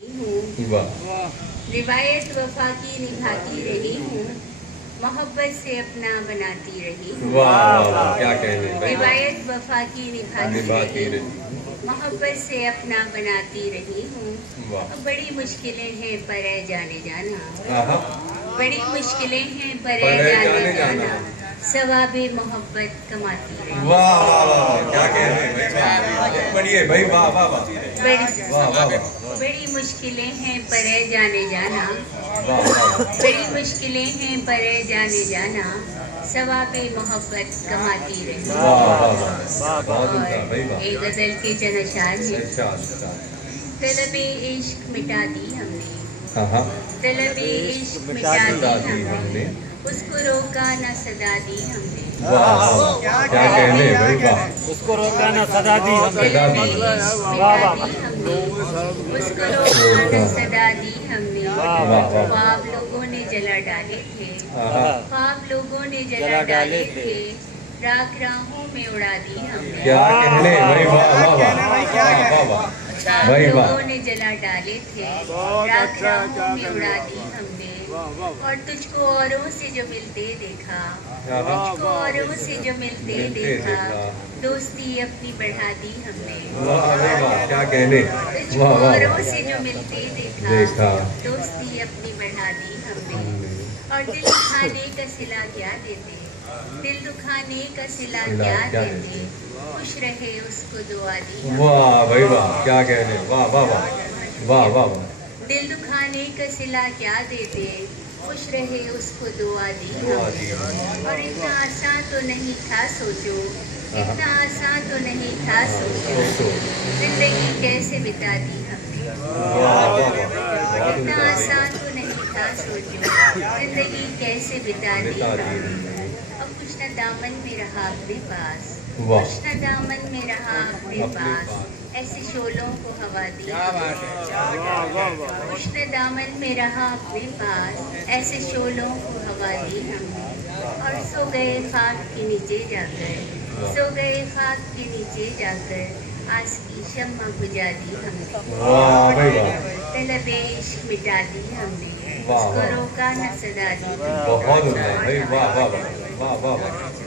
हूँ, रिवायत वफा की निभाती रही हूँ, मोहब्बत से अपना बनाती रही हूँ। वाह क्या कहने भाई, रिवायत वफा की निभाती रही हूँ, मोहब्बत से अपना बनाती रही हूँ। बड़ी मुश्किलें हैं पर है जाने जाना, बड़ी मुश्किलें हैं पर है जाने जाना, सवाबे मोहब्बत कमाती रही। वाह वाह वाह क्या कहने भाई, बढ़िया भाई, वाह वाह वाह वाह वाह, बड़ी मुश्किलें हैं पर है जाने जाना, बड़ी मुश्किलें हैं पर है जाने जाना, सवाबे मोहब्बत कमाती रही। एक गजल के चंद अशआर हैं। तलबे इश्क मिटा दी हमने, तलबे इश्क मिटा दी हमने, उसको रोका न सदा दी हमने। क्या कहने भाई, वाह उसको रोका ना सदा दी हमने। उसको रोका न सदा दी हमने। ख्वाब लोगों ने जला डाले थे, ख्वाब लोगों ने जला डाले थे, राख राहों में उड़ा दी हमने। क्या कहने भाई, वाह वाह वाह वाह भाई, वाह लोगों ने जला डाले थे, राख राहों में उड़ा दी हमने। और तुझको औरों से जो मिलते देखा, तुझको औरों से जो मिलते देखा, दोस्ती अपनी बढ़ा दी हमने। वाह क्या कहने, तुझको औरों से जो मिलते देखा, दोस्ती अपनी बढ़ा दी हमने। और दिल दुखाने का सिला क्या देते, दिल दुखाने का सिला क्या देते, खुश रहे उसको दुआ दी। वाह भाई वाह क्या कहने, वाह वाह वाह वाह वाह, दिल दुखाने का सिला क्या देते, खुश रहे उसको दुआ दी हमने। और इतना आसान तो नहीं था सोचो, इतना आसान तो नहीं था सोचो, जिंदगी कैसे बिता दी हमने। इतना आसान तो नहीं था सोचो, जिंदगी कैसे बिता दी हमने। अब कुछ न दामन में रहा अपने पास, कुछ न दामन में रहा अपने पास, ऐसे शोलों को हवा दी। कुछ न दामन में रहा अपने पास, ऐसे शोलों को हवा दी हमने। और सो गए खाक के नीचे जाकर, सो गए खाक के नीचे जाकर, आस की शम्मा बुझा दी हमने। तलबे इश्क मिटा दी हमने, उसको रोका न सदा दी। बहुत भाई, वाह वाह वाह वाह वाह।